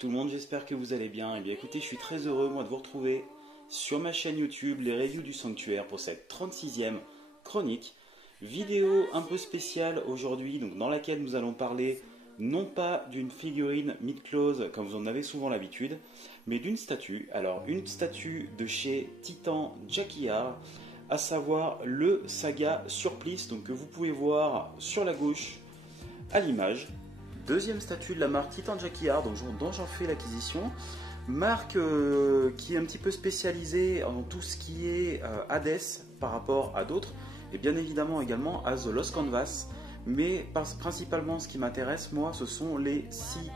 tout le monde, j'espère que vous allez bien. Et bien écoutez, je suis très heureux moi de vous retrouver sur ma chaîne YouTube Les Reviews du Sanctuaire pour cette 36e chronique. Vidéo un peu spéciale aujourd'hui, donc dans laquelle nous allons parler non pas d'une figurine mid-close comme vous en avez souvent l'habitude, mais d'une statue. Alors une statue de chez Titan Jacquillard, à savoir le Saga Surplice, donc que vous pouvez voir sur la gauche à l'image. Deuxième statue de la marque Titan Jacquillard, dont j'en fais l'acquisition. Marque qui est un petit peu spécialisée en tout ce qui est Hades par rapport à d'autres, et bien évidemment également à The Lost Canvas. Mais principalement ce qui m'intéresse moi, ce sont les 6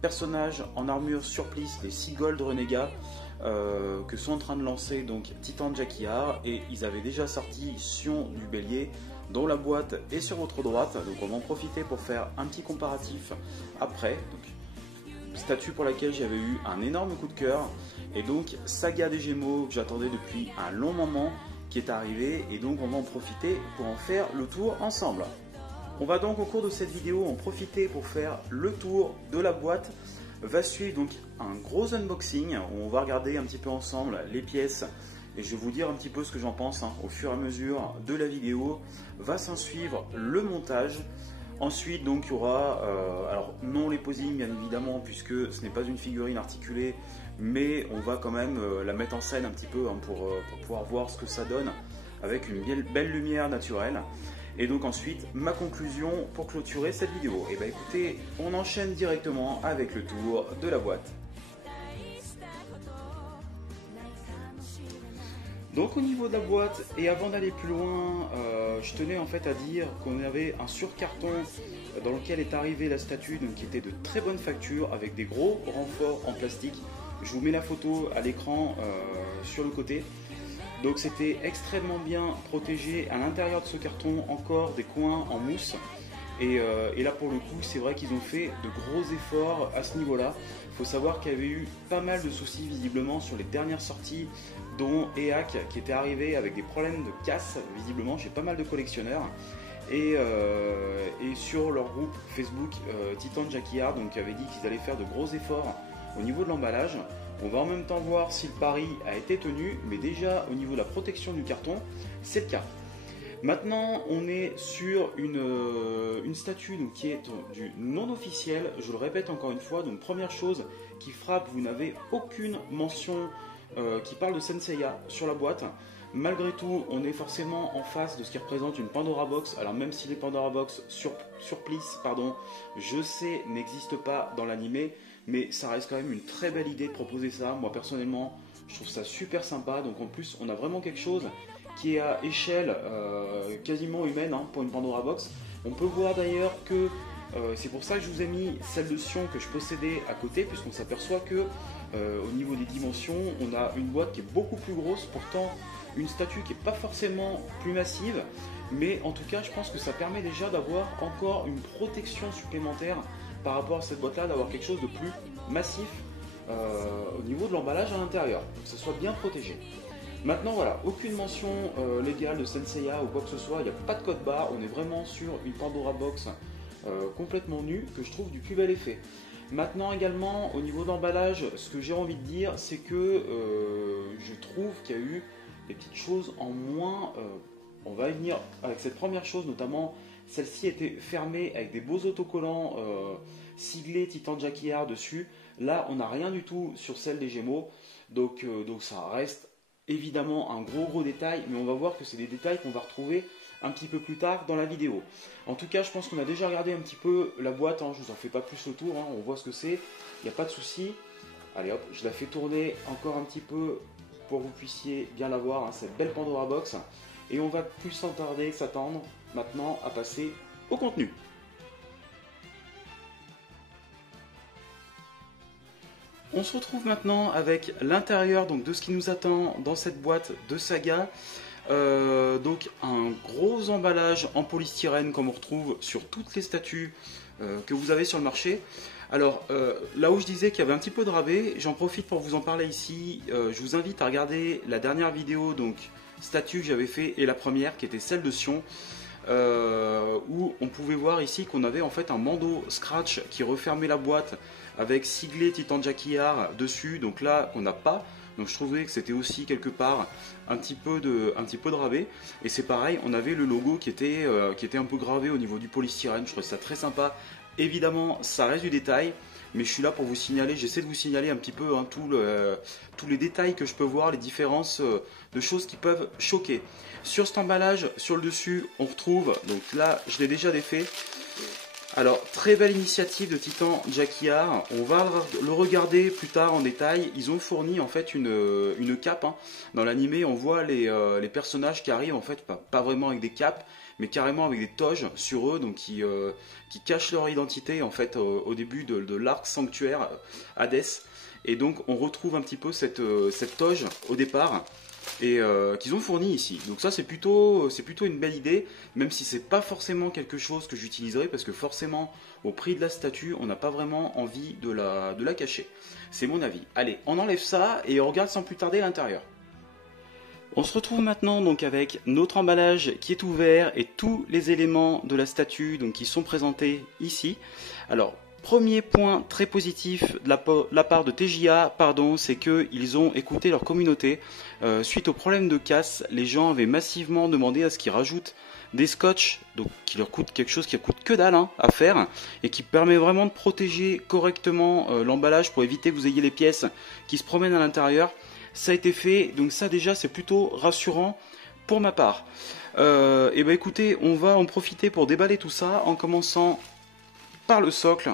personnages en armure surplice, les 6 Gold Renegats que sont en train de lancer donc Titan Jacquillard, et ils avaient déjà sorti Sion du Bélier, dont la boîte est sur votre droite, donc on va en profiter pour faire un petit comparatif après. Donc, statue pour laquelle j'avais eu un énorme coup de cœur, et donc Saga des Gémeaux que j'attendais depuis un long moment qui est arrivé, et donc on va en profiter pour en faire le tour ensemble. On va donc au cours de cette vidéo en profiter pour faire le tour de la boîte. Va suivre donc un gros unboxing où on va regarder un petit peu ensemble les pièces et je vais vous dire un petit peu ce que j'en pense au fur et à mesure de la vidéo. Va s'en suivre le montage. Ensuite donc il y aura, alors non les posings bien évidemment puisque ce n'est pas une figurine articulée, mais on va quand même la mettre en scène un petit peu pour pouvoir voir ce que ça donne avec une belle lumière naturelle. Et donc ensuite, ma conclusion pour clôturer cette vidéo. Et bien écoutez, on enchaîne directement avec le tour de la boîte. Donc au niveau de la boîte, et avant d'aller plus loin, je tenais en fait à dire qu'on avait un surcarton dans lequel est arrivée la statue, donc qui était de très bonne facture, avec des gros renforts en plastique. Je vous mets la photo à l'écran sur le côté. Donc c'était extrêmement bien protégé. À l'intérieur de ce carton, encore des coins en mousse. Et là pour le coup, c'est vrai qu'ils ont fait de gros efforts à ce niveau-là. Il faut savoir qu'il y avait eu pas mal de soucis visiblement sur les dernières sorties, dont EAC qui était arrivé avec des problèmes de casse visiblement chez pas mal de collectionneurs. Et sur leur groupe Facebook Titan Jacquillard, donc avait dit qu'ils allaient faire de gros efforts au niveau de l'emballage. On va en même temps voir si le pari a été tenu, mais déjà au niveau de la protection du carton, c'est le cas. Maintenant, on est sur une statue donc, qui est du non officiel, je le répète encore une fois. Donc première chose qui frappe, vous n'avez aucune mention qui parle de Senseiya sur la boîte. Malgré tout, on est forcément en face de ce qui représente une Pandora Box. Alors même si les Pandora Box Surplice, je sais, n'existent pas dans l'animé, mais ça reste quand même une très belle idée de proposer ça. Moi personnellement, je trouve ça super sympa. Donc en plus, on a vraiment quelque chose qui est à échelle quasiment humaine pour une Pandora Box. On peut voir d'ailleurs que c'est pour ça que je vous ai mis celle de Sion que je possédais à côté, puisqu'on s'aperçoit que au niveau des dimensions, on a une boîte qui est beaucoup plus grosse, pourtant une statue qui n'est pas forcément plus massive, mais en tout cas je pense que ça permet déjà d'avoir encore une protection supplémentaire par rapport à cette boîte là, d'avoir quelque chose de plus massif au niveau de l'emballage à l'intérieur, que ce soit bien protégé. Maintenant voilà, aucune mention légale de Senseiya ou quoi que ce soit, il n'y a pas de code barre, on est vraiment sur une Pandora Box complètement nue, que je trouve du plus bel effet. Maintenant également au niveau d'emballage, ce que j'ai envie de dire, c'est que je trouve qu'il y a eu des petites choses en moins. On va y venir avec cette première chose, notamment celle-ci était fermée avec des beaux autocollants siglés Titan Jacquillard dessus. Là on n'a rien du tout sur celle des Gémeaux, donc ça reste évidemment un gros détail, mais on va voir que c'est des détails qu'on va retrouver un petit peu plus tard dans la vidéo. En tout cas, je pense qu'on a déjà regardé un petit peu la boîte, je vous en fais pas plus le tour, on voit ce que c'est, il n'y a pas de souci. Allez hop, je la fais tourner encore un petit peu pour que vous puissiez bien la voir, cette belle Pandora Box. Et on va plus s'attendre maintenant à passer au contenu. On se retrouve maintenant avec l'intérieur de ce qui nous attend dans cette boîte de Saga. Donc un gros emballage en polystyrène comme on retrouve sur toutes les statues que vous avez sur le marché. Alors là où je disais qu'il y avait un petit peu de rabais, j'en profite pour vous en parler ici. Je vous invite à regarder la dernière vidéo, donc statue que j'avais fait, et la première qui était celle de Sion. où on pouvait voir ici qu'on avait en fait un bandeau scratch qui refermait la boîte avec siglé Titan Jacquillard dessus, donc là on n'a pas. Donc je trouvais que c'était aussi quelque part un petit peu de rabais. Et c'est pareil, on avait le logo qui était un peu gravé au niveau du polystyrène. Je trouvais ça très sympa. Évidemment, ça reste du détail, mais je suis là pour vous signaler, j'essaie de vous signaler un petit peu hein, tous les détails que je peux voir, les différences de choses qui peuvent choquer. Sur cet emballage, sur le dessus, on retrouve, donc là je l'ai déjà défait. Alors, très belle initiative de Titan Jacquillard, on va le regarder plus tard en détail. Ils ont fourni en fait une cape, hein. Dans l'animé on voit les personnages qui arrivent en fait, pas vraiment avec des capes, mais carrément avec des toges sur eux, donc qui cachent leur identité en fait au début de l'arc sanctuaire Hades. Et donc on retrouve un petit peu cette toge au départ, et qu'ils ont fourni ici. Donc ça c'est plutôt une belle idée, même si c'est pas forcément quelque chose que j'utiliserai, parce que forcément au prix de la statue on n'a pas vraiment envie de la cacher. C'est mon avis. Allez, on enlève ça et on regarde sans plus tarder l'intérieur. On se retrouve maintenant donc avec notre emballage qui est ouvert et tous les éléments de la statue donc, qui sont présentés ici. Alors, premier point très positif de la part de TJA, c'est qu'ils ont écouté leur communauté. Suite au problème de casse, les gens avaient massivement demandé à ce qu'ils rajoutent des scotch, donc qui leur coûte quelque chose qui ne coûte que dalle hein, à faire, et qui permet vraiment de protéger correctement l'emballage pour éviter que vous ayez les pièces qui se promènent à l'intérieur. Ça a été fait, donc ça déjà c'est plutôt rassurant pour ma part. Et bah écoutez, on va en profiter pour déballer tout ça en commençant par le socle.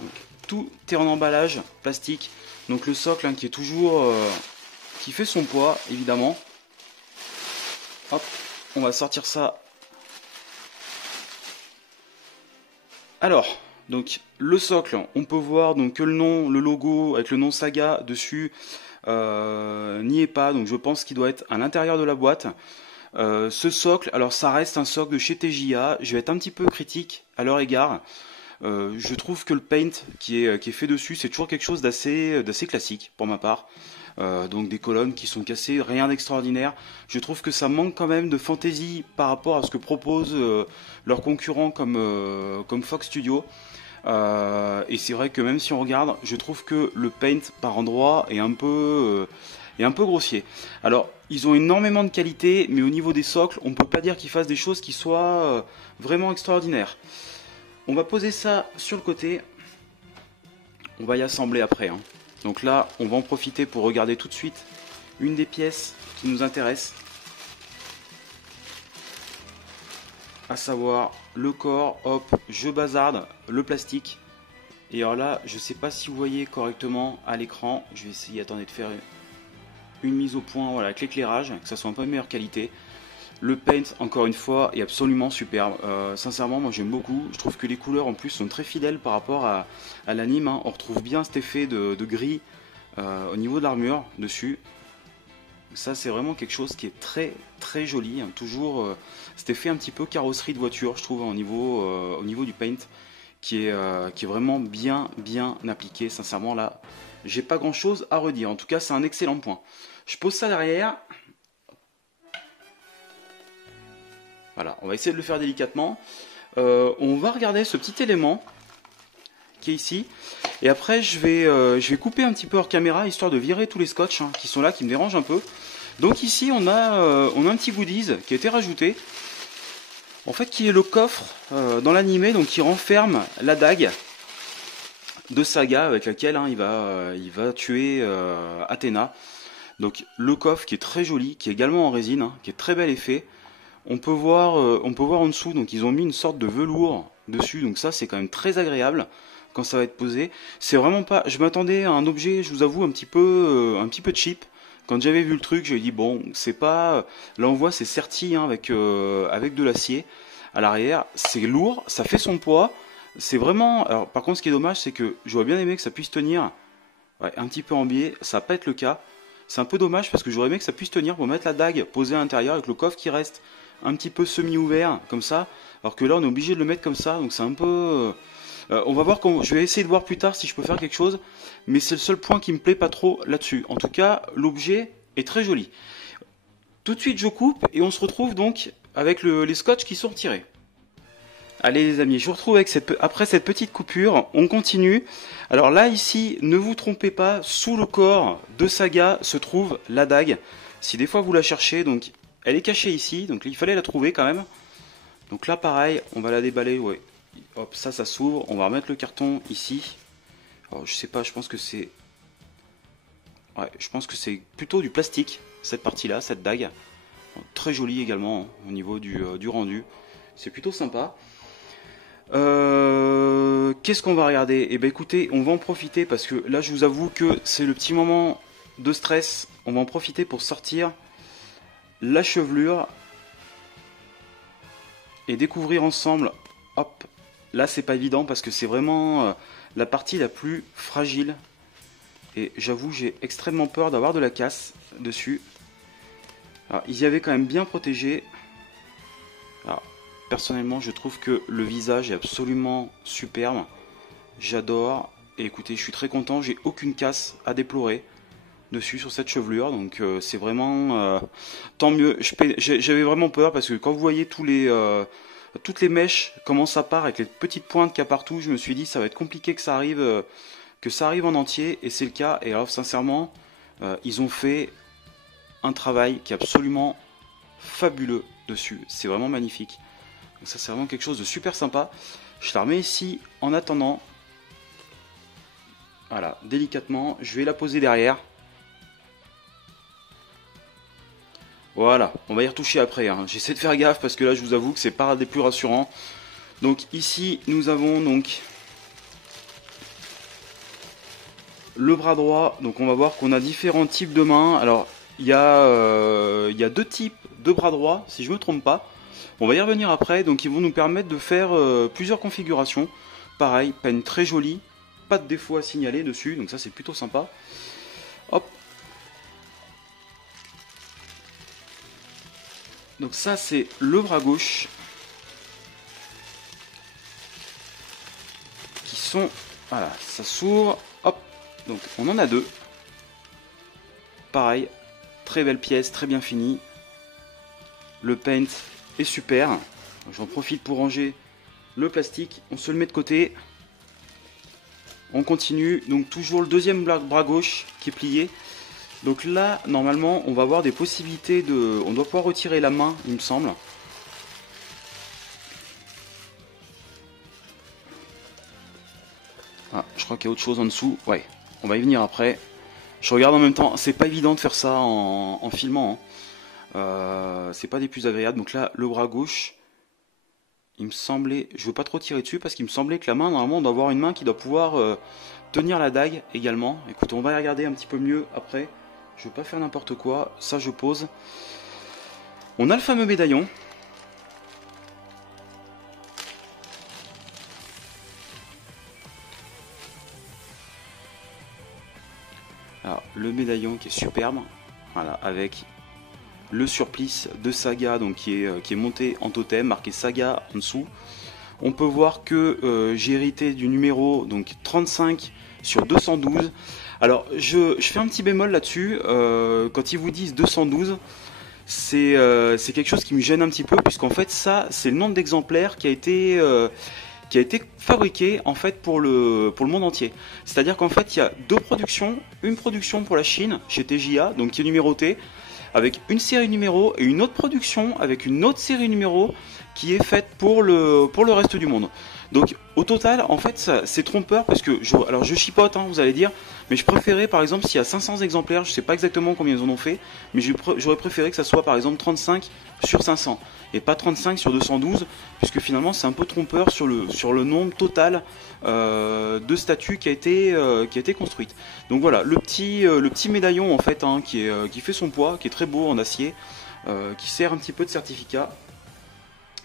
Donc, tout est en emballage plastique, donc le socle hein, qui est toujours qui fait son poids évidemment. Hop, on va sortir ça. Alors, donc le socle, on peut voir donc que le nom, le logo avec le nom Saga dessus n'y est pas, donc je pense qu'il doit être à l'intérieur de la boîte. Ce socle, alors ça reste un socle de chez TJA, je vais être un petit peu critique à leur égard. Je trouve que le paint qui est fait dessus, c'est toujours quelque chose d'assez classique pour ma part. Donc des colonnes qui sont cassées, rien d'extraordinaire. Je trouve que ça manque quand même de fantaisie par rapport à ce que proposent leurs concurrents comme Fox Studio. Et c'est vrai que même si on regarde, je trouve que le paint par endroit est un peu grossier. Alors ils ont énormément de qualité, mais au niveau des socles, on ne peut pas dire qu'ils fassent des choses qui soient vraiment extraordinaires. On va poser ça sur le côté. On va y assembler après hein. Donc là, on va en profiter pour regarder tout de suite une des pièces qui nous intéresse, à savoir le corps. Hop, je bazarde le plastique. Et alors là, je ne sais pas si vous voyez correctement à l'écran. Je vais essayer, attendez, de faire une mise au point voilà, avec l'éclairage, que ça soit un peu de meilleure qualité. Le paint, encore une fois, est absolument superbe. Sincèrement, moi j'aime beaucoup. Je trouve que les couleurs en plus sont très fidèles par rapport à l'anime. Hein. On retrouve bien cet effet de gris au niveau de l'armure dessus. Ça, c'est vraiment quelque chose qui est très très joli. Hein. Toujours cet effet un petit peu carrosserie de voiture, je trouve, au niveau du paint, qui est vraiment bien appliqué. Sincèrement, là, j'ai pas grand chose à redire. En tout cas, c'est un excellent point. Je pose ça derrière. Voilà, on va essayer de le faire délicatement. On va regarder ce petit élément qui est ici. Et après, je vais couper un petit peu hors caméra, histoire de virer tous les scotch hein, qui sont là, qui me dérangent un peu. Donc ici, on a un petit goodies qui a été rajouté. En fait, qui est le coffre dans l'animé, donc qui renferme la dague de Saga avec laquelle hein, il va tuer Athéna. Donc le coffre qui est très joli, qui est également en résine, hein, qui est très bel effet. On peut voir en dessous, donc ils ont mis une sorte de velours dessus, donc ça c'est quand même très agréable quand ça va être posé. C'est vraiment pas, je m'attendais à un objet, je vous avoue, un petit peu cheap. Quand j'avais vu le truc, j'ai dit bon, c'est pas, là on voit c'est serti hein, avec de l'acier à l'arrière, c'est lourd, ça fait son poids, c'est vraiment. Alors par contre, ce qui est dommage, c'est que j'aurais bien aimé que ça puisse tenir, ouais, un petit peu en biais, ça va pas être le cas. C'est un peu dommage parce que j'aurais aimé que ça puisse tenir pour mettre la dague posée à l'intérieur avec le coffre qui reste un petit peu semi-ouvert comme ça, alors que là on est obligé de le mettre comme ça, donc c'est un peu. On va voir je vais essayer de voir plus tard si je peux faire quelque chose, mais c'est le seul point qui me plaît pas trop là-dessus. En tout cas, l'objet est très joli. Tout de suite je coupe et on se retrouve donc avec les scotch qui sont retirés. Allez les amis, je vous retrouve avec après cette petite coupure, on continue. Alors là ici, ne vous trompez pas, sous le corps de Saga se trouve la dague. Si des fois vous la cherchez, donc elle est cachée ici, donc il fallait la trouver quand même. Donc là pareil, on va la déballer, ouais. Hop, ça s'ouvre, on va remettre le carton ici. Alors je sais pas, je pense que c'est... Ouais, je pense que c'est plutôt du plastique, cette partie-là, cette dague. Très jolie également, hein, au niveau du rendu. C'est plutôt sympa. Qu'est-ce qu'on va regarder? Eh bien écoutez, on va en profiter parce que là je vous avoue que c'est le petit moment de stress. On va en profiter pour sortir la chevelure et découvrir ensemble. Hop, là c'est pas évident parce que c'est vraiment la partie la plus fragile. Et j'avoue j'ai extrêmement peur d'avoir de la casse dessus. Alors ils y avaient quand même bien protégé. Alors, personnellement, je trouve que le visage est absolument superbe. J'adore. Et écoutez, je suis très content. J'ai aucune casse à déplorer dessus sur cette chevelure. Donc c'est vraiment tant mieux. J'avais vraiment peur parce que quand vous voyez toutes les mèches, comment ça part avec les petites pointes qu'il y a partout, je me suis dit ça va être compliqué que ça arrive en entier. Et c'est le cas. Et alors sincèrement, ils ont fait un travail qui est absolument fabuleux dessus. C'est vraiment magnifique. Donc ça c'est vraiment quelque chose de super sympa. Je la remets ici en attendant. Voilà, délicatement. Je vais la poser derrière. Voilà, on va y retoucher après. Hein. J'essaie de faire gaffe parce que là je vous avoue que c'est pas des plus rassurants. Donc ici nous avons donc le bras droit. Donc on va voir qu'on a différents types de mains. Alors il y a deux types de bras droits si je ne me trompe pas. On va y revenir après, donc ils vont nous permettre de faire plusieurs configurations. Pareil, peine très jolie, pas de défaut à signaler dessus, donc ça c'est plutôt sympa. Hop. Donc ça c'est le bras gauche. Qui sont... Voilà, ça s'ouvre. Hop. Donc on en a deux. Pareil, très belle pièce, très bien finie. Le paint est super. J'en profite pour ranger le plastique. On se le met de côté. On continue. Donc toujours le deuxième bras gauche qui est plié. Donc là, normalement, on va avoir des possibilités de... On doit pouvoir retirer la main, il me semble. Ah, je crois qu'il y a autre chose en dessous. Ouais, on va y venir après. Je regarde en même temps. C'est pas évident de faire ça en filmant. C'est pas des plus agréables. Donc là, le bras gauche, il me semblait, je veux pas trop tirer dessus parce qu'il me semblait que la main, normalement, on doit avoir une main qui doit pouvoir tenir la dague également. Écoutez, on va y regarder un petit peu mieux après. Je veux pas faire n'importe quoi. Ça, je pose. On a le fameux médaillon. Alors, le médaillon qui est superbe. Voilà, avec le surplice de Saga, donc qui est monté en totem, marqué Saga en dessous. On peut voir que j'ai hérité du numéro donc 35 sur 212. Alors je fais un petit bémol là-dessus. Quand ils vous disent 212, c'est quelque chose qui me gêne un petit peu, puisqu'en fait ça c'est le nombre d'exemplaires qui a été fabriqué en fait pour le monde entier. C'est-à-dire qu'en fait il y a deux productions, une production pour la Chine chez TJA, donc qui est numérotée, avec une série numéro, et une autre production avec une autre série numéro qui est faite pour le reste du monde. Donc au total, en fait, c'est trompeur parce que, alors je chipote, hein, vous allez dire, mais je préférais par exemple s'il y a 500 exemplaires, je sais pas exactement combien ils en ont fait, mais j'aurais préféré que ça soit par exemple 35 sur 500 et pas 35 sur 212, puisque finalement c'est un peu trompeur sur le nombre total de statues qui a été construite. Donc voilà, le petit médaillon en fait, hein, qui fait son poids, qui est très beau en acier, qui sert un petit peu de certificat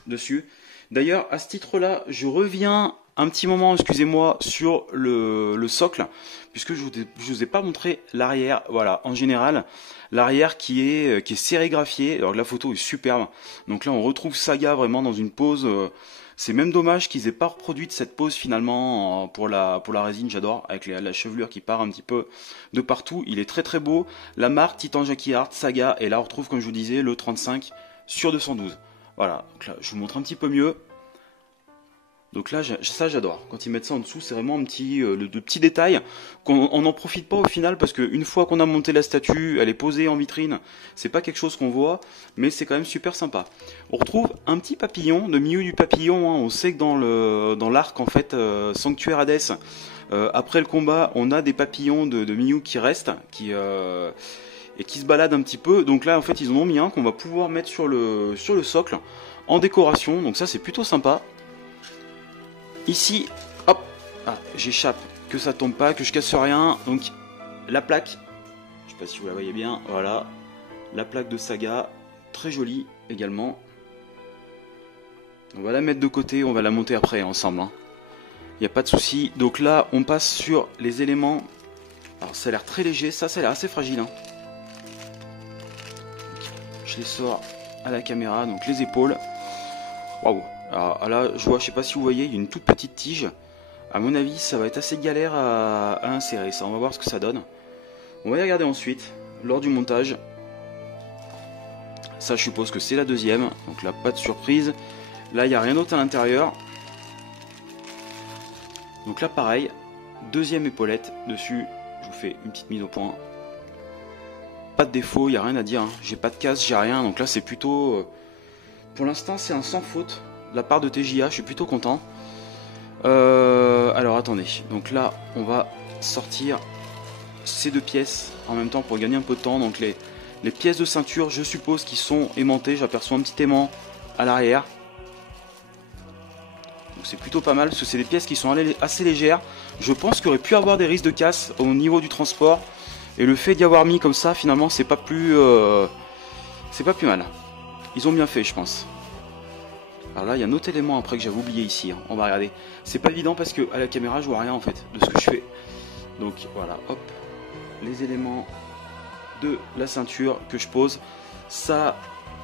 dessus. D'ailleurs, à ce titre-là, je reviens un petit moment, excusez-moi, sur le socle, puisque je vous ai pas montré l'arrière. Voilà, en général, l'arrière qui est sérigraphié. Alors la photo est superbe. Donc là, on retrouve Saga vraiment dans une pose. C'est même dommage qu'ils aient pas reproduit cette pose finalement pour la résine. J'adore, avec la chevelure qui part un petit peu de partout. Il est très très beau. La marque Titan Jackie Art Saga. Et là, on retrouve, comme je vous disais, le 35 sur 212. Voilà, donc là, je vous montre un petit peu mieux. Donc là, ça j'adore. Quand ils mettent ça en dessous, c'est vraiment un petit, de petits détails qu'on n'en profite pas au final parce qu'une fois qu'on a monté la statue, elle est posée en vitrine, c'est pas quelque chose qu'on voit, mais c'est quand même super sympa. On retrouve un petit papillon, de milieu du papillon, hein. On sait que dans l'arc en fait, Sanctuaire Hadès, après le combat, on a des papillons de Miyu qui restent, et qui se baladent un petit peu. Donc là, en fait, ils en ont mis un qu'on va pouvoir mettre sur le socle en décoration. Donc ça, c'est plutôt sympa. Ici, hop, ah, j'échappe, que ça tombe pas, que je casse rien. Donc la plaque, je sais pas si vous la voyez bien, voilà, la plaque de Saga, très jolie également. On va la mettre de côté, on va la monter après ensemble, hein. Il n'y a pas de souci. Donc là, on passe sur les éléments. Alors ça a l'air très léger, ça a l'air assez fragile, hein. Je les sors à la caméra, donc les épaules. Waouh. Alors là, je sais pas si vous voyez, il y a une toute petite tige. À mon avis, ça va être assez galère à insérer. Ça, on va voir ce que ça donne. On va y regarder ensuite, lors du montage. Ça, je suppose que c'est la deuxième. Donc là, pas de surprise. Là, il n'y a rien d'autre à l'intérieur. Donc là, pareil, deuxième épaulette dessus. Je vous fais une petite mise au point. Pas de défaut, il n'y a rien à dire, hein. J'ai pas de casse, j'ai rien. Donc là, c'est plutôt... pour l'instant, c'est un sans faute de la part de TJA. Je suis plutôt content. Alors, attendez. Donc là, on va sortir ces deux pièces en même temps pour gagner un peu de temps. Donc les pièces de ceinture, je suppose, qui sont aimantées. J'aperçois un petit aimant à l'arrière. Donc c'est plutôt pas mal parce que c'est des pièces qui sont assez légères. Je pense qu'il aurait pu avoir des risques de casse au niveau du transport. Et le fait d'y avoir mis comme ça, finalement, c'est pas plus mal. Ils ont bien fait, je pense. Alors là, il y a un autre élément après que j'avais oublié ici, hein. On va regarder. C'est pas évident parce que à la caméra, je vois rien en fait de ce que je fais. Donc voilà, hop, les éléments de la ceinture que je pose. Ça,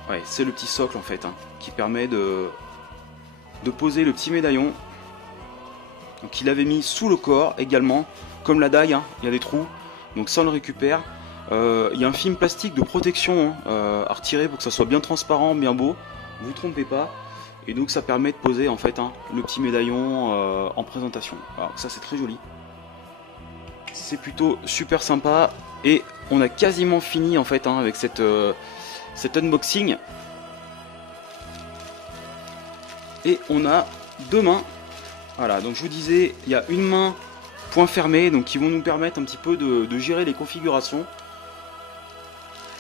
ouais, c'est le petit socle en fait, hein, qui permet de poser le petit médaillon. Donc il avait mis sous le corps également, comme la dague, hein, il y a des trous. Donc ça on le récupère. Il y a un film plastique de protection, hein, à retirer pour que ça soit bien transparent, bien beau. Vous ne trompez pas. Et donc ça permet de poser en fait, hein, le petit médaillon en présentation. Alors ça c'est très joli. C'est plutôt super sympa. Et on a quasiment fini en fait, hein, avec cet unboxing. Et on a deux mains. Voilà, donc je vous disais, il y a une main point fermé, donc qui vont nous permettre un petit peu de gérer les configurations.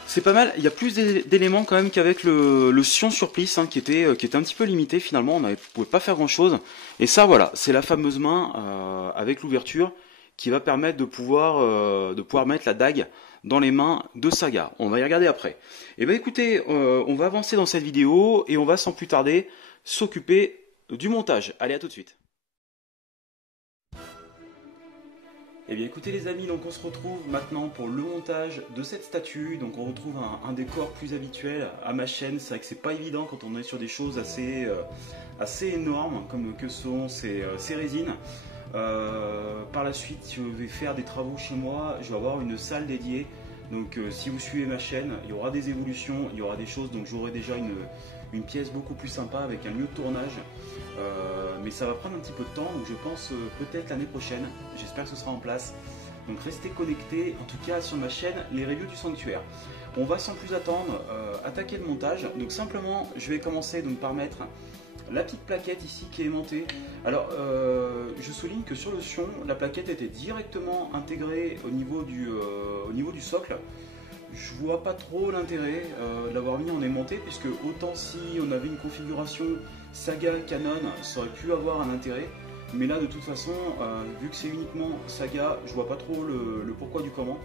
C'est pas mal, il y a plus d'éléments quand même qu'avec le Sion Surplice, hein, qui était un petit peu limité finalement, on ne pouvait pas faire grand chose. Et ça voilà, c'est la fameuse main avec l'ouverture qui va permettre de pouvoir mettre la dague dans les mains de Saga. On va y regarder après. Et bien écoutez, on va avancer dans cette vidéo et on va sans plus tarder s'occuper du montage. Allez, à tout de suite. Eh bien écoutez les amis, donc on se retrouve maintenant pour le montage de cette statue. Donc on retrouve un décor plus habituel à ma chaîne. C'est vrai que c'est pas évident quand on est sur des choses assez énormes comme que sont ces résines. Par la suite, je vais faire des travaux chez moi. Je vais avoir une salle dédiée. Donc si vous suivez ma chaîne, il y aura des évolutions, il y aura des choses. Donc j'aurai déjà une pièce beaucoup plus sympa avec un lieu de tournage. Mais ça va prendre un petit peu de temps, donc je pense peut-être l'année prochaine. J'espère que ce sera en place. Donc restez connectés, en tout cas sur ma chaîne, les reviews du sanctuaire. On va sans plus attendre attaquer le montage. Donc simplement, je vais commencer donc par mettre la petite plaquette ici qui est aimantée. Alors je souligne que sur le Sion, la plaquette était directement intégrée au niveau du socle. Je vois pas trop l'intérêt de l'avoir mis en aimanté, puisque autant si on avait une configuration Saga Canon, ça aurait pu avoir un intérêt. Mais là de toute façon, vu que c'est uniquement Saga, je vois pas trop le pourquoi du comment.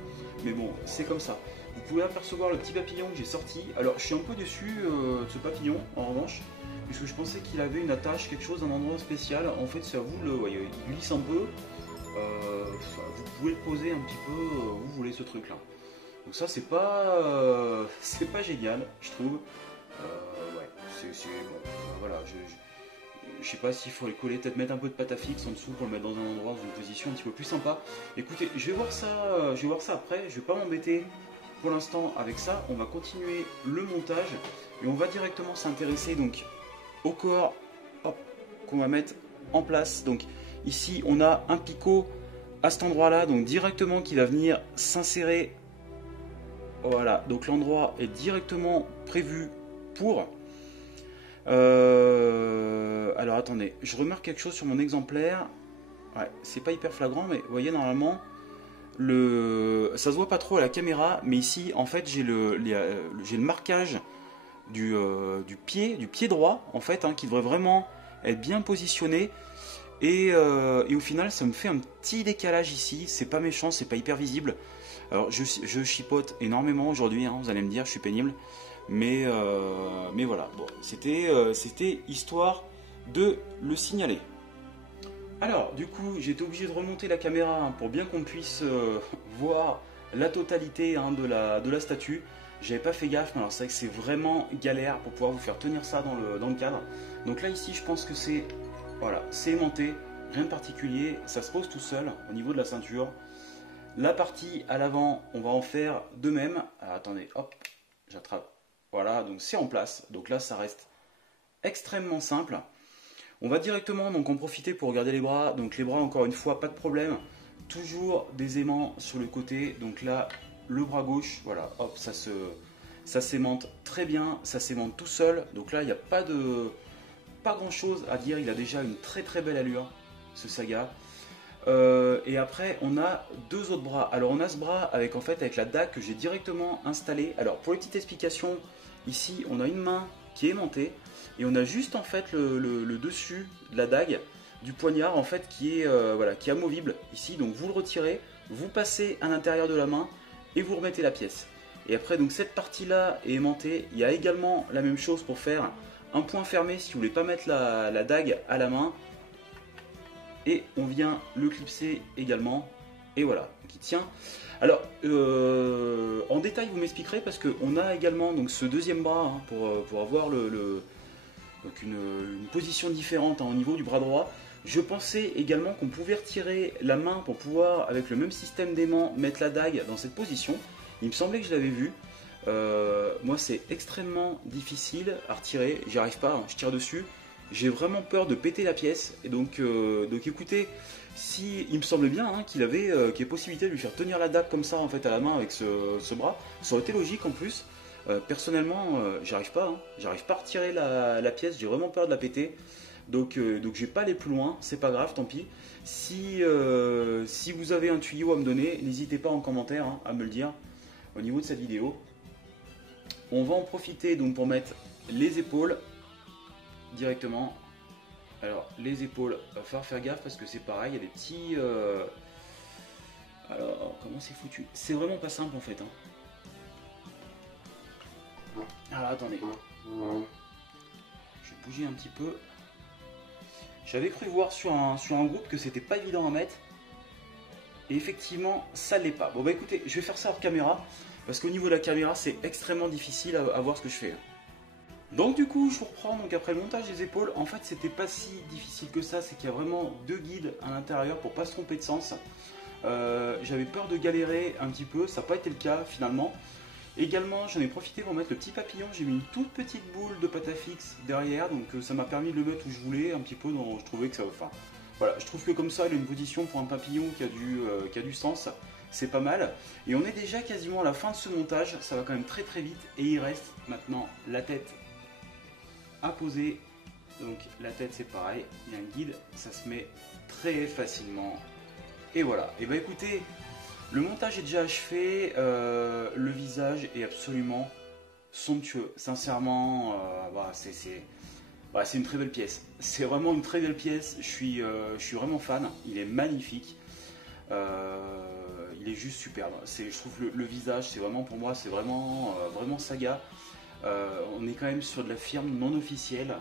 Mais bon, c'est comme ça. Vous pouvez apercevoir le petit papillon que j'ai sorti. Alors je suis un peu déçu de ce papillon en revanche, puisque je pensais qu'il avait une attache, quelque chose, un endroit spécial. En fait c'est à vous, il glisse un peu. Vous pouvez le poser un petit peu où vous voulez ce truc là. Donc ça c'est pas génial, je trouve. Ouais, c'est bon. Voilà, je sais pas s'il faudrait coller, peut-être mettre un peu de pâte à fixe en dessous pour le mettre dans un endroit, dans une position un petit peu plus sympa. Écoutez, je vais voir ça après. Je vais pas m'embêter pour l'instant avec ça, on va continuer le montage et on va directement s'intéresser donc au corps qu'on va mettre en place. Donc ici on a un picot à cet endroit là, donc directement qui va venir s'insérer. Voilà, donc l'endroit est directement prévu pour. Alors attendez, je remarque quelque chose sur mon exemplaire. Ouais, c'est pas hyper flagrant, mais vous voyez normalement ça se voit pas trop à la caméra, mais ici en fait j'ai le marquage du pied droit en fait, hein, qui devrait vraiment être bien positionné. Et au final ça me fait un petit décalage ici. C'est pas méchant, c'est pas hyper visible. Alors je chipote énormément aujourd'hui, hein, vous allez me dire je suis pénible, mais voilà, bon, c'était histoire de le signaler. Alors du coup j'ai été obligé de remonter la caméra, hein, pour bien qu'on puisse voir la totalité, hein, de la statue. J'avais pas fait gaffe, mais alors c'est vrai que c'est vraiment galère pour pouvoir vous faire tenir ça dans le cadre. Donc là ici je pense que c'est, voilà, c'est aimanté, rien de particulier, ça se pose tout seul au niveau de la ceinture. La partie à l'avant, on va en faire de même. Alors attendez, hop, j'attrape. Voilà, donc c'est en place. Donc là ça reste extrêmement simple. On va directement donc en profiter pour regarder les bras. Donc les bras, encore une fois, pas de problème. Toujours des aimants sur le côté. Donc là, le bras gauche, voilà, hop, ça s'aimante très bien. Ça s'aimante tout seul. Donc là, il n'y a pas grand chose à dire. Il a déjà une très très belle allure, ce Saga. Et après, on a deux autres bras. Alors on a ce bras avec la dague que j'ai directement installée. Alors pour les petites explications, ici on a une main qui est aimantée. Et on a juste en fait le dessus de la dague du poignard en fait qui est qui est amovible ici. Donc vous le retirez, vous passez à l'intérieur de la main et vous remettez la pièce. Et après donc cette partie là est aimantée. Il y a également la même chose pour faire un point fermé si vous voulez pas mettre la dague à la main. Et on vient le clipser également. Et voilà, qui tient. Alors, en détail vous m'expliquerez parce qu'on a également donc ce deuxième bras, hein, pour avoir donc une position différente, hein, au niveau du bras droit. Je pensais également qu'on pouvait retirer la main pour pouvoir, avec le même système d'aimant, mettre la dague dans cette position. Il me semblait que je l'avais vu. Moi c'est extrêmement difficile à retirer, j'y arrive pas, hein, je tire dessus. J'ai vraiment peur de péter la pièce. Et donc écoutez, si il me semble bien, hein, qu'il y ait possibilité de lui faire tenir la dague comme ça en fait à la main avec ce bras, ça aurait été logique en plus. Personnellement, j'arrive pas à retirer la pièce, j'ai vraiment peur de la péter. Donc je vais pas aller plus loin, c'est pas grave, tant pis. Si vous avez un tuyau à me donner, n'hésitez pas en commentaire, hein, à me le dire au niveau de cette vidéo. On va en profiter donc pour mettre les épaules directement. Alors les épaules, il va falloir faire gaffe parce que c'est pareil, il y a des petits... Alors comment c'est foutu? C'est vraiment pas simple en fait, hein. Alors attendez, je vais bouger un petit peu. J'avais cru voir sur un groupe que c'était pas évident à mettre. Et effectivement, ça l'est pas. Bon bah écoutez, je vais faire ça hors caméra. Parce qu'au niveau de la caméra, c'est extrêmement difficile à voir ce que je fais. Donc du coup, je vous reprends. Donc après le montage des épaules, en fait, c'était pas si difficile que ça. C'est qu'il y a vraiment deux guides à l'intérieur pour pas se tromper de sens. J'avais peur de galérer un petit peu. Ça n'a pas été le cas finalement. Également, j'en ai profité pour mettre le petit papillon. J'ai mis une toute petite boule de pâte à fixe derrière, donc ça m'a permis de le mettre où je voulais, un petit peu. Je trouvais que ça, enfin, voilà, je trouve que comme ça, il a une position pour un papillon qui a du sens. C'est pas mal. Et on est déjà quasiment à la fin de ce montage. Ça va quand même très très vite. Et il reste maintenant la tête à poser. Donc la tête, c'est pareil. Il y a un guide, ça se met très facilement. Et voilà. Et bah écoutez. Le montage est déjà achevé, le visage est absolument somptueux. Sincèrement, c'est une très belle pièce. C'est vraiment une très belle pièce. Je suis vraiment fan. Il est magnifique. Il est juste superbe. Je trouve le visage, c'est vraiment pour moi, c'est vraiment Saga. On est quand même sur de la firme non officielle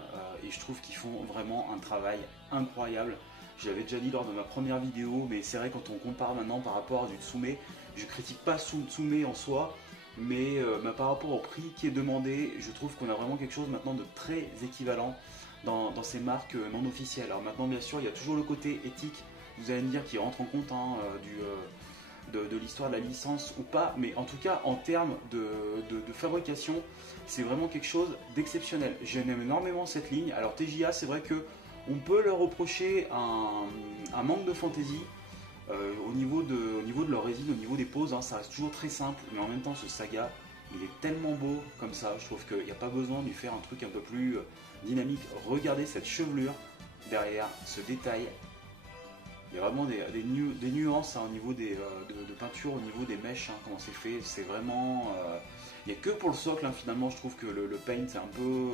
et je trouve qu'ils font vraiment un travail incroyable. Je l'avais déjà dit lors de ma première vidéo, mais c'est vrai quand on compare maintenant par rapport à du Tsume, je critique pas Tsume en soi, mais par rapport au prix qui est demandé, je trouve qu'on a vraiment quelque chose maintenant de très équivalent dans ces marques non officielles. Alors maintenant bien sûr il y a toujours le côté éthique, vous allez me dire, qui rentre en compte, hein, de l'histoire de la licence ou pas, mais en tout cas en termes de fabrication, c'est vraiment quelque chose d'exceptionnel. J'aime énormément cette ligne. Alors TJA, c'est vrai que on peut leur reprocher un manque de fantaisie au niveau de leur résine, au niveau des poses, hein, ça reste toujours très simple, mais en même temps ce Saga, il est tellement beau comme ça, je trouve qu'il n'y a pas besoin de lui faire un truc un peu plus dynamique. Regardez cette chevelure derrière, ce détail. Il y a vraiment des nuances hein, au niveau de peinture, au niveau des mèches, hein, comment c'est fait. C'est vraiment... il n'y a que pour le socle, hein, finalement, je trouve que le paint c'est un peu...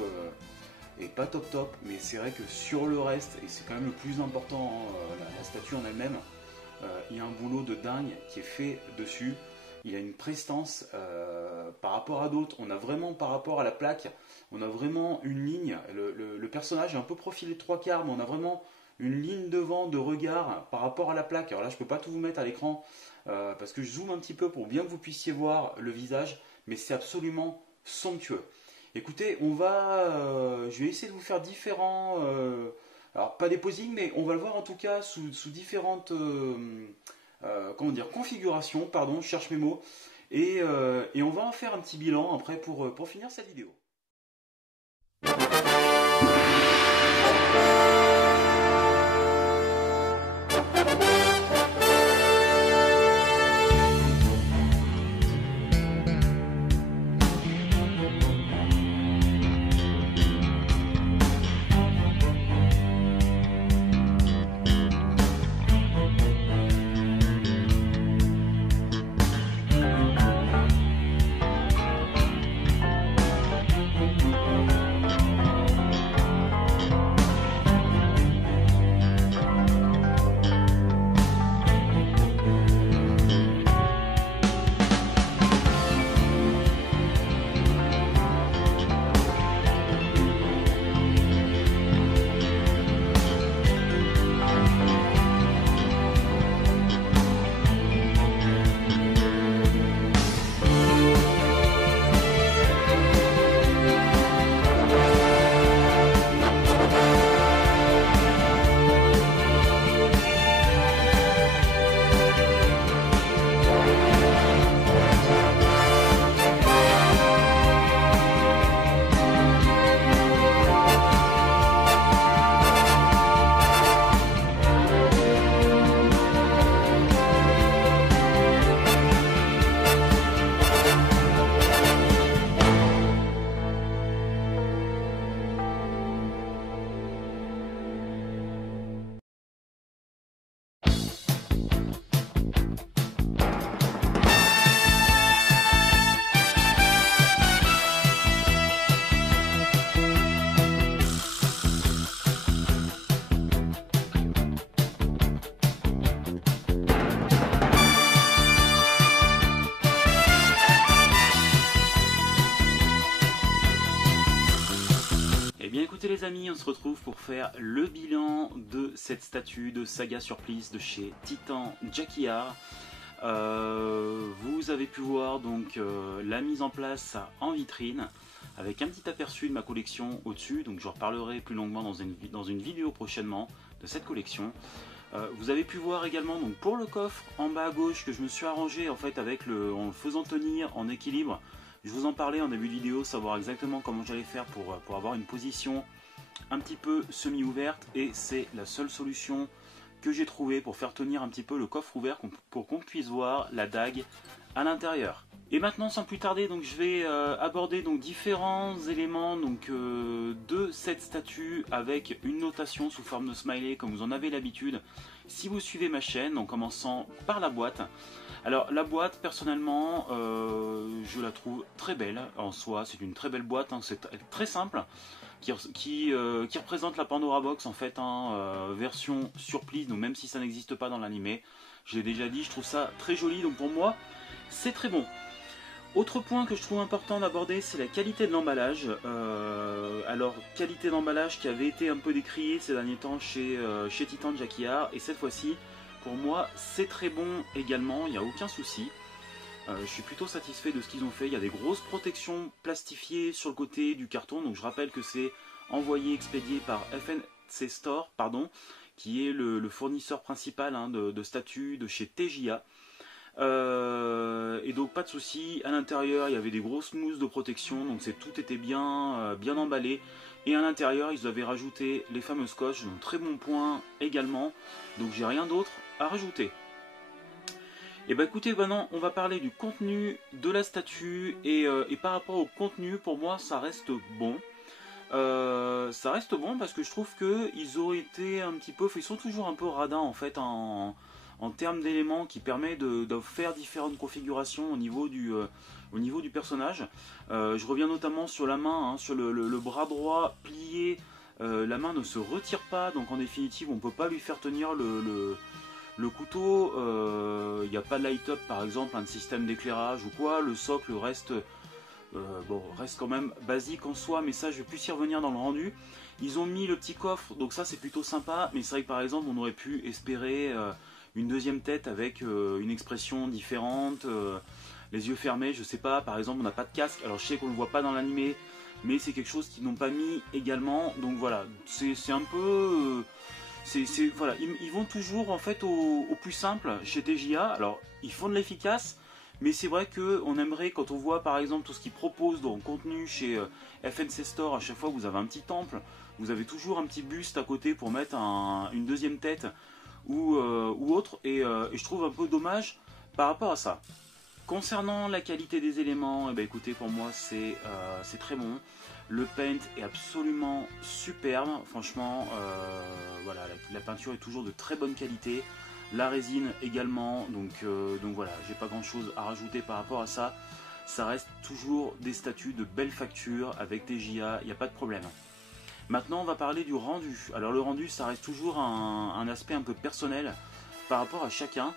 est pas top, mais c'est vrai que sur le reste, et c'est quand même le plus important, hein, la statue en elle-même, il y a un boulot de dingue qui est fait dessus. Il a une prestance par rapport à d'autres. On a vraiment, par rapport à la plaque, on a vraiment une ligne. Le personnage est un peu profilé de 3/4, mais on a vraiment une ligne devant de regard par rapport à la plaque. Alors là, je ne peux pas tout vous mettre à l'écran parce que je zoome un petit peu pour bien que vous puissiez voir le visage, mais c'est absolument somptueux. Écoutez, je vais essayer de vous faire différents... alors, pas des posings, mais on va le voir en tout cas sous différentes configurations. Pardon, je cherche mes mots. Et on va en faire un petit bilan après pour finir cette vidéo. Les amis, on se retrouve pour faire le bilan de cette statue de Saga Surplice de chez Titan Jacquillard. Vous avez pu voir donc la mise en place en vitrine avec un petit aperçu de ma collection au-dessus, donc je reparlerai plus longuement dans une vidéo prochainement de cette collection. Vous avez pu voir également donc pour le coffre en bas à gauche que je me suis arrangé en fait avec en le faisant tenir en équilibre. Je vous en parlais en début de vidéo, savoir exactement comment j'allais faire pour avoir une position un petit peu semi-ouverte, et c'est la seule solution que j'ai trouvée pour faire tenir un petit peu le coffre ouvert pour qu'on puisse voir la dague à l'intérieur. Et maintenant, sans plus tarder, donc je vais aborder donc différents éléments donc de cette statue avec une notation sous forme de smiley comme vous en avez l'habitude si vous suivez ma chaîne, en commençant par la boîte. Alors la boîte, personnellement, je la trouve très belle en soi. C'est une très belle boîte, hein, c'est très simple, qui représente la Pandora Box en fait, hein, version surprise, donc même si ça n'existe pas dans l'animé. Je l'ai déjà dit, je trouve ça très joli, donc pour moi c'est très bon. Autre point que je trouve important d'aborder, c'est la qualité de l'emballage. Alors, qualité d'emballage qui avait été un peu décriée ces derniers temps chez Titan Jacquillard, et cette fois-ci, pour moi, c'est très bon également, il n'y a aucun souci. Je suis plutôt satisfait de ce qu'ils ont fait. Il y a des grosses protections plastifiées sur le côté du carton, donc je rappelle que c'est envoyé, expédié par FNC Store, pardon, qui est le fournisseur principal hein, de statues de chez TJA. Et donc pas de souci. À l'intérieur il y avait des grosses mousses de protection, donc tout était bien, bien emballé. Et à l'intérieur ils avaient rajouté les fameux scotch, donc très bon point également. Donc j'ai rien d'autre à rajouter. Et bah écoutez, maintenant on va parler du contenu de la statue. Et par rapport au contenu, pour moi ça reste bon. Ça reste bon parce que je trouve qu'ils auraient été un petit peu... Ils sont toujours un peu radins en fait en termes d'éléments qui permettent de faire différentes configurations au niveau du personnage. Je reviens notamment sur la main, hein, sur le bras droit plié. La main ne se retire pas, donc en définitive on ne peut pas lui faire tenir le couteau. Il n'y a pas de light-up par exemple, un système d'éclairage ou quoi. Le socle reste... reste quand même basique en soi, mais ça je vais plus y revenir dans le rendu. Ils ont mis le petit coffre, donc ça c'est plutôt sympa, mais c'est vrai que par exemple on aurait pu espérer une deuxième tête avec une expression différente, les yeux fermés, je sais pas, par exemple on n'a pas de casque, alors je sais qu'on le voit pas dans l'animé, mais c'est quelque chose qu'ils n'ont pas mis également, donc voilà, c'est un peu... voilà, ils vont toujours en fait au plus simple chez TJA, alors ils font de l'efficace, mais c'est vrai qu'on aimerait, quand on voit par exemple tout ce qu'ils proposent dans le contenu chez FNC Store, à chaque fois que vous avez un petit temple, vous avez toujours un petit buste à côté pour mettre une deuxième tête ou autre, et je trouve un peu dommage par rapport à ça. Concernant la qualité des éléments, eh ben, écoutez, pour moi c'est très bon. Le paint est absolument superbe, franchement, voilà, la peinture est toujours de très bonne qualité. La résine également, donc voilà, j'ai pas grand chose à rajouter par rapport à ça. Ça reste toujours des statues de belle facture avec TJA, il n'y a pas de problème. Maintenant on va parler du rendu. Alors le rendu ça reste toujours un aspect un peu personnel par rapport à chacun.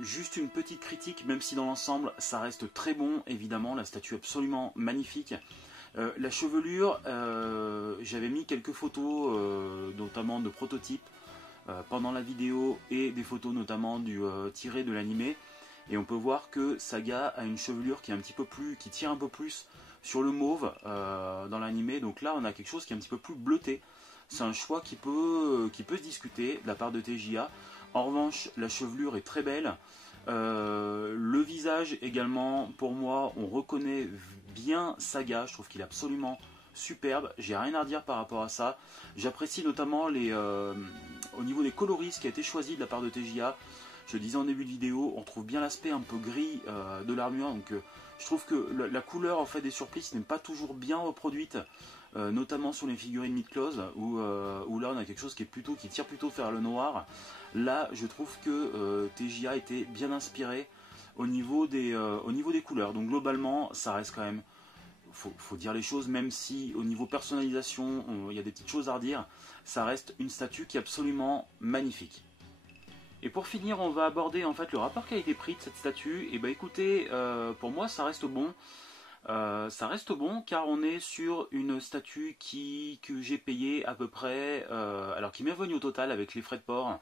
Juste une petite critique, même si dans l'ensemble ça reste très bon, évidemment, la statue est absolument magnifique. La chevelure, j'avais mis quelques photos, notamment de prototypes, pendant la vidéo, et des photos notamment tirées de l'animé, et on peut voir que Saga a une chevelure qui est un petit peu plus, qui tire un peu plus sur le mauve dans l'animé, donc là on a quelque chose qui est un petit peu plus bleuté. C'est un choix qui peut se discuter de la part de TJA. En revanche, la chevelure est très belle. Le visage également, pour moi, on reconnaît bien Saga. Je trouve qu'il est absolument superbe. J'ai rien à redire par rapport à ça. J'apprécie notamment au niveau des coloris, ce qui a été choisi de la part de TJA. Je le disais en début de vidéo, on trouve bien l'aspect un peu gris de l'armure. Donc je trouve que la couleur en fait des surprises n'est pas toujours bien reproduite. Notamment sur les figurines mid-close où là on a quelque chose qui tire plutôt vers le noir. Là je trouve que TJA était bien inspiré au niveau des couleurs. Donc globalement ça reste quand même, faut dire les choses, même si au niveau personnalisation il y a des petites choses à redire, ça reste une statue qui est absolument magnifique. Et pour finir on va aborder en fait le rapport qualité-prix de cette statue. Et bah écoutez, pour moi ça reste bon. Ça reste bon car on est sur une statue que j'ai payé à peu près, alors qui m'est revenu au total avec les frais de port,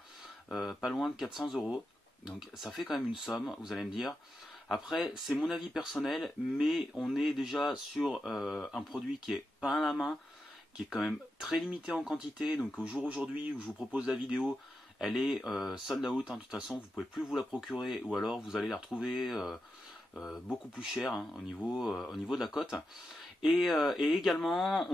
pas loin de 400 €. Donc ça fait quand même une somme, vous allez me dire. Après c'est mon avis personnel, mais on est déjà sur un produit qui est peint à la main, qui est quand même très limité en quantité. Donc au jour aujourd'hui où je vous propose la vidéo, elle est sold out, hein, de toute façon vous pouvez plus vous la procurer, ou alors vous allez la retrouver beaucoup plus cher, hein, au niveau de la cote. Et également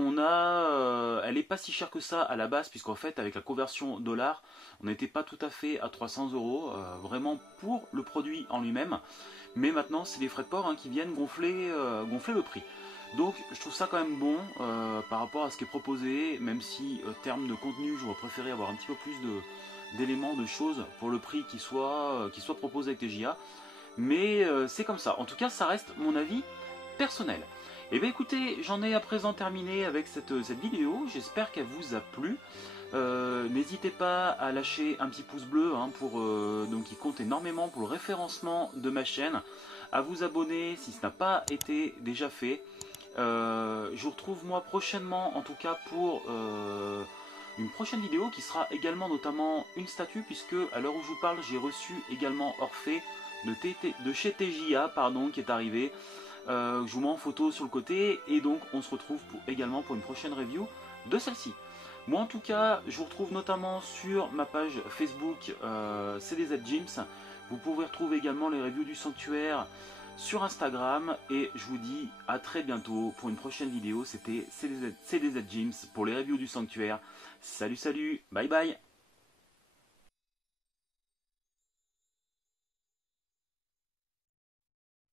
elle n'est pas si chère que ça à la base, puisqu'en fait avec la conversion dollar on n'était pas tout à fait à 300 €, vraiment pour le produit en lui-même, mais maintenant c'est les frais de port, hein, qui viennent gonfler le prix. Donc je trouve ça quand même bon par rapport à ce qui est proposé, même si en termes de contenu j'aurais préféré avoir un petit peu plus d'éléments, de choses pour le prix qui soit proposé avec TJA. Mais c'est comme ça. En tout cas, ça reste mon avis personnel. Et bien écoutez, j'en ai à présent terminé avec cette vidéo. J'espère qu'elle vous a plu. N'hésitez pas à lâcher un petit pouce bleu, hein, donc qui compte énormément pour le référencement de ma chaîne. À vous abonner si ce n'a pas été déjà fait. Je vous retrouve moi prochainement, en tout cas pour une prochaine vidéo qui sera également notamment une statue, puisque à l'heure où je vous parle, j'ai reçu également Orphée de chez TJA, pardon, qui est arrivé. Je vous mets en photo sur le côté, et donc on se retrouve également pour une prochaine review de celle-ci. Moi en tout cas, je vous retrouve notamment sur ma page Facebook CDZ Gyms. Vous pouvez retrouver également les reviews du sanctuaire sur Instagram. Et je vous dis à très bientôt pour une prochaine vidéo. C'était CDZ Gyms pour les reviews du sanctuaire. Salut, salut, bye bye.